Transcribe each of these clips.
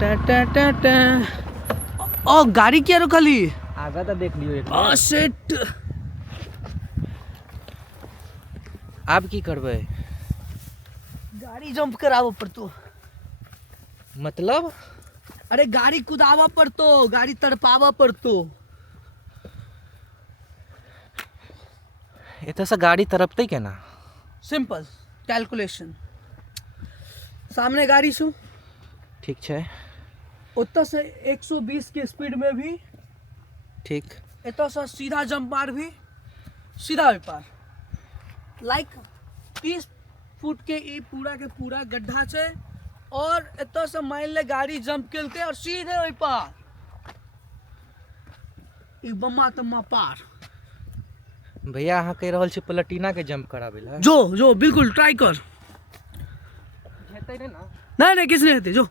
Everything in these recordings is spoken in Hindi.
टा टा टा टा। ओ गाड़ी क्या रोकली आगे तो देख लियो एक ओ शिट आप की करबे गाड़ी जंप करावो पड़तो मतलब अरे गाड़ी कुदावा पड़तो गाड़ी तड़पावा पड़तो एतऽ से गाड़ी तरपतै केना सिंपल कैलकुलेशन सामने गाड़ी छू ठीक छै ओतऽ से 120 के स्पीड में भी ठीक एतऽ से सीधा जंप मार भी सीधा ओइ पार लाइक 30 फुट के ई पूरा के पूरा गड्ढा छै और एतऽ से मान ले गाड़ी जंप केलकै और सीधे ओइ पार ई बम्मा तम्मा पार भैया अहाँ कहि रहल छी प्लेटिना के जंप कराबै लए जो जो बिल्कुल ट्राई कर हेतै नै ना नहीं नहीं किस नहीं हेतै जो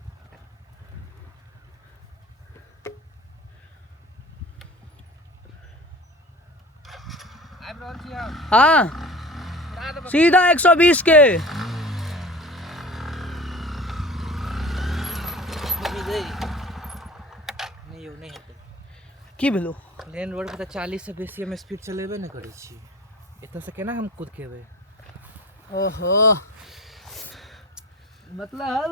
आबि रहल छी हम हाँ सीधा 120 के नहीं यौ नहीं हेतै की भेलो लेन रोड पे तऽ 40 से बेसी हम स्पीड चलेबे नहि करै छी एतऽ से केना हम कूद केबै ओहो मतलब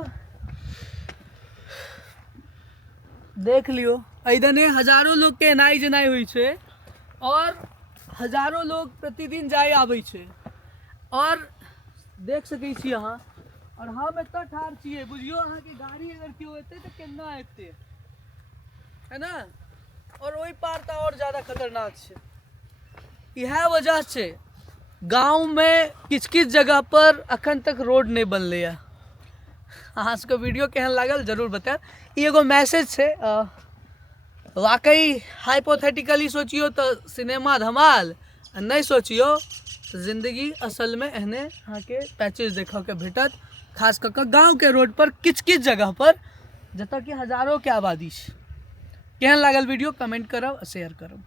देख लियो ऐदने हजारों लोग के एनाइ जेनाइ होइ छै और हजारों लोग प्रतिदिन जाय आबै छै और देख सकै छी अहाँ और हम एतऽ ठाढ़ छियै बुझियो अहाँ के गाड़ी अगर केओ एतै तऽ केना एतै है ना और ओहि पार तऽ और ज्यादा खतरनाक छै इएह वजह से गांव में किछ किछ जगह पर अखन तक रोड नहीं बनले है अहाँ सबके वीडियो केहन लागल जरूर बताएब ई एगो मैसेज छै वाकई हाइपोथेटिकली सोचियो तो सिनेमा धमाल नहीं सोचियो तो जिंदगी असल में एहने अहाँ के पैचेज देखऽ के भेटत खास कऽ कऽ गाँव के रोड पर किछ किछ जगह पर जतऽ कि हजारों के आबादी छै केहन लागल वीडियो कमेंट करब शेयर करब।